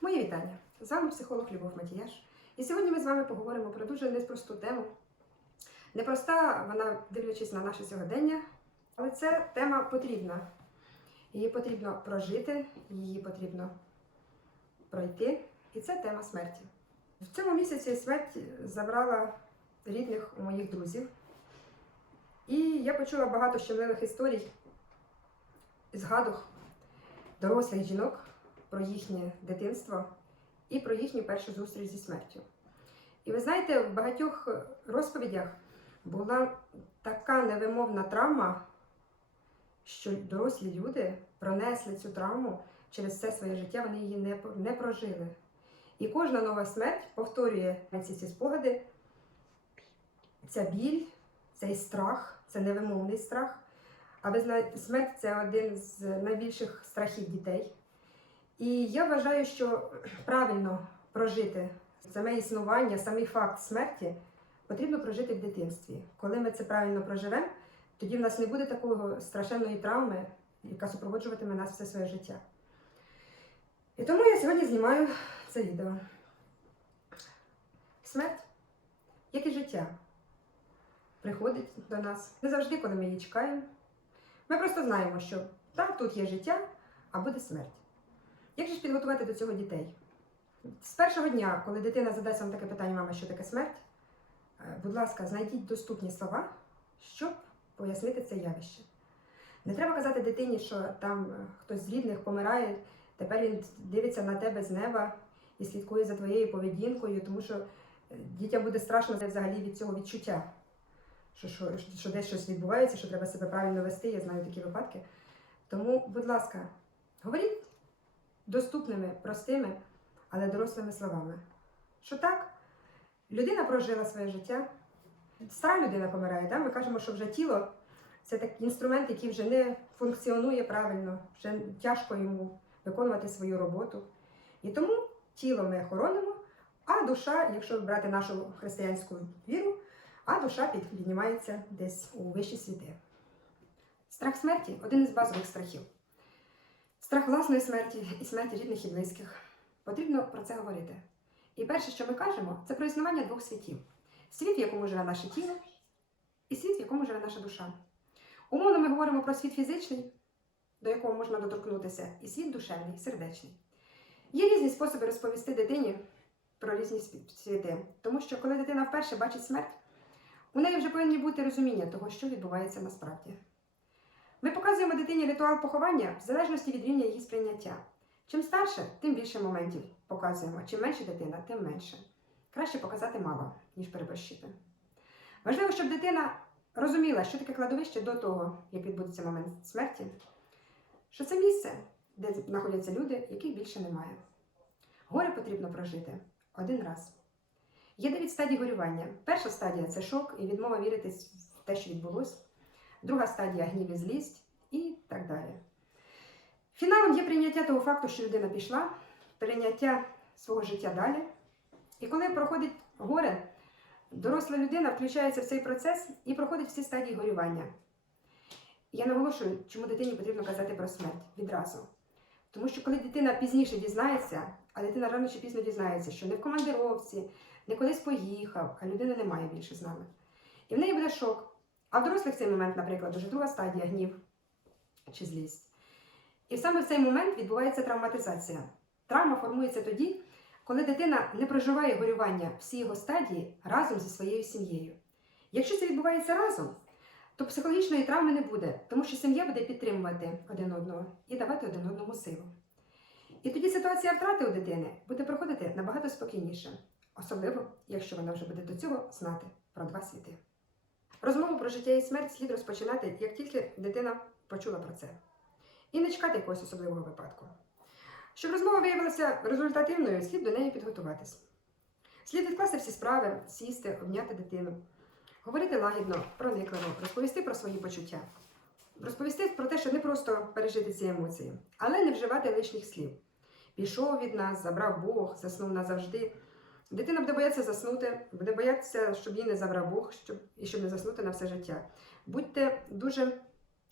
Мої вітання! З вами психолог Любов Матіяш. І сьогодні ми з вами поговоримо про дуже непросту тему. Непроста вона, дивлячись на наше сьогодення, але це тема потрібна. Її потрібно прожити, її потрібно пройти. І це тема смерті. В цьому місяці смерть забрала рідних у моїх друзів. І я почула багато щемливих історій, згадок дорослих жінок про їхнє дитинство і про їхню першу зустріч зі смертю. І ви знаєте, в багатьох розповідях була така невимовна травма, що дорослі люди пронесли цю травму через все своє життя, вони її не, не прожили. І кожна нова смерть повторює ці ці спогади, ця біль, цей страх, це невимовний страх. А ви знаєте, смерть це один з найбільших страхів дітей. І я вважаю, що правильно прожити саме існування, самий факт смерті потрібно прожити в дитинстві. Коли ми це правильно проживемо, тоді в нас не буде такої страшенної травми, яка супроводжуватиме нас все своє життя. І тому я сьогодні знімаю це відео. Смерть, як і життя, приходить до нас не завжди, коли ми її чекаємо. Ми просто знаємо, що так, тут є життя, а буде смерть. Як же ж підготувати до цього дітей? З першого дня, коли дитина задасть вам таке питання, мама, що таке смерть, е, будь ласка, знайдіть доступні слова, щоб пояснити це явище. Не треба казати дитині, що там е, хтось з рідних помирає, тепер він дивиться на тебе з неба і слідкує за твоєю поведінкою, тому що е, дітям буде страшно взагалі від цього відчуття, що, що, що десь щось відбувається, що треба себе правильно вести. Я знаю такі випадки. Тому, будь ласка, говоріть доступними, простими, але дорослими словами. Що так, людина прожила своє життя, стара людина помирає, да? ми кажемо, що вже тіло це такий інструмент, який вже не функціонує правильно, вже тяжко йому виконувати свою роботу. І тому тіло ми хоронимо, а душа, якщо брати нашу християнську віру, а душа піднімається десь у вищі світи. Страх смерті один із базових страхів. Страх власної смерті і смерті рідних і близьких. Потрібно про це говорити. І перше, що ми кажемо, це про існування двох світів: світ, в якому живе наше тіло, і світ, в якому живе наша душа. Умовно ми говоримо про світ фізичний, до якого можна доторкнутися, і світ душевний, сердечний. Є різні способи розповісти дитині про різні світи, тому що коли дитина вперше бачить смерть, у неї вже повинні бути розуміння того, що відбувається насправді. Показуємо дитині ритуал поховання в залежності від рівня її сприйняття. Чим старше, тим більше моментів показуємо. Чим менше дитина, тим менше. Краще показати мало, ніж переборщити. Важливо, щоб дитина розуміла, що таке кладовище до того, як відбудеться момент смерті, що це місце, де знаходяться люди, яких більше немає. Горе потрібно прожити один раз. Є дев'ять стадій горювання. Перша стадія це шок і відмова вірити в те, що відбулося. Друга стадія гнів і злість і так далі. Фіналом є прийняття того факту, що людина пішла, прийняття свого життя далі. І коли проходить горе, доросла людина включається в цей процес і проходить всі стадії горювання. Я наголошую, чому дитині потрібно казати про смерть відразу. Тому що коли дитина пізніше дізнається, а дитина рано чи пізно дізнається, що не в командировці, не кудись поїхав, а людини немає більше з нами. І в неї буде шок. А в дорослих цей момент, наприклад, вже друга стадія гнів чи злість. І саме в цей момент відбувається травматизація. Травма формується тоді, коли дитина не проживає горювання всі його стадії разом зі своєю сім'єю. Якщо це відбувається разом, то психологічної травми не буде, тому що сім'я буде підтримувати один одного і давати один одному силу. І тоді ситуація втрати у дитини буде проходити набагато спокійніше, особливо, якщо вона вже буде до цього знати про два світи. Розмову про життя і смерть слід розпочинати, як тільки дитина почула про це. І не чекати якогось особливого випадку. Щоб розмова виявилася результативною, слід до неї підготуватись. Слід відкласти всі справи, сісти, обняти дитину, говорити лагідно, проникливо, розповісти про свої почуття, розповісти про те, що не просто пережити ці емоції, але не вживати лишніх слів. Пішов від нас, забрав Бог, заснув назавжди. Дитина буде боятися заснути, буде боятися, щоб її не забрав Бог, щоб, і щоб не заснути на все життя. Будьте дуже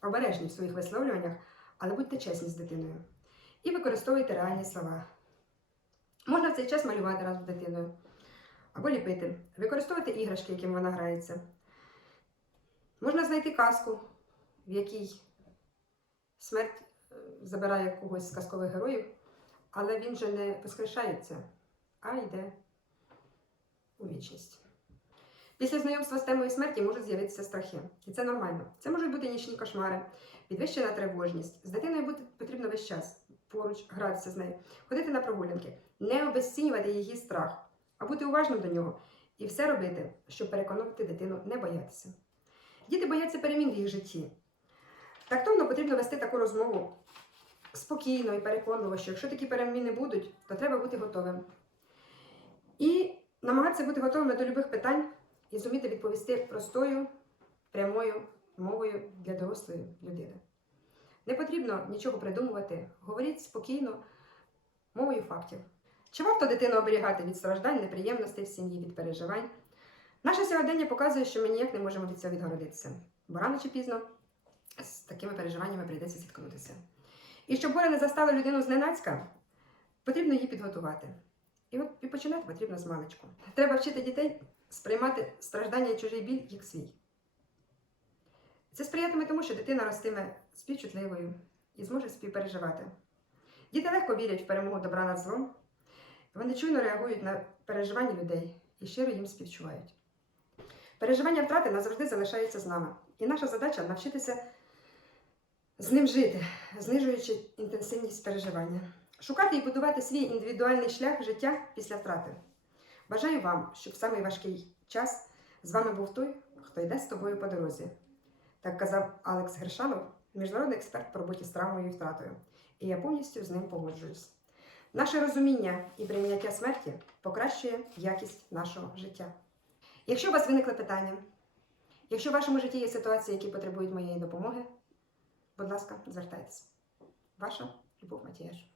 обережні в своїх висловлюваннях, але будьте чесні з дитиною. І використовуйте реальні слова. Можна в цей час малювати разом з дитиною або ліпити, використовувати іграшки, яким вона грається. Можна знайти казку, в якій смерть е, забирає когось з казкових героїв, але він же не воскрешається, а йде у вічність. Після знайомства з темою смерті можуть з'явитися страхи. І це нормально. Це можуть бути нічні кошмари, підвищена тривожність. З дитиною бути потрібно весь час поруч, гратися з нею, ходити на прогулянки, не обезцінювати її страх, а бути уважним до нього і все робити, щоб переконувати дитину не боятися. Діти бояться перемін в їх житті. Тактовно потрібно вести таку розмову спокійно і переконливо, що якщо такі переміни будуть, то треба бути готовим. І намагатися бути готовими до любих питань і зуміти відповісти простою, прямою мовою для дорослої людини. Не потрібно нічого придумувати, говоріть спокійно, мовою фактів. Чи варто дитину оберігати від страждань, неприємностей в сім'ї, від переживань? Наше сьогодення показує, що ми ніяк не можемо від цього відгородитися, бо рано чи пізно з такими переживаннями прийдеться зіткнутися. І щоб горе не застало людину зненацька, потрібно її підготувати. І от і починати потрібно з маличку. Треба вчити дітей сприймати страждання і чужий біль як свій. Це сприятиме тому, що дитина ростиме співчутливою і зможе співпереживати. Діти легко вірять в перемогу добра над злом, вони чуйно реагують на переживання людей і щиро їм співчувають. Переживання втрати назавжди залишаються з нами. І наша задача навчитися з ним жити, знижуючи інтенсивність переживання. Шукати і будувати свій індивідуальний шлях життя після втрати. Бажаю вам, щоб в самий важкий час з вами був той, хто йде з тобою по дорозі. Так казав Алекс Гершанов, міжнародний експерт по роботі з травмою і втратою. І я повністю з ним погоджуюсь. Наше розуміння і прийняття смерті покращує якість нашого життя. Якщо у вас виникли питання, якщо в вашому житті є ситуації, які потребують моєї допомоги, будь ласка, звертайтеся. Ваша Любов Матіяш.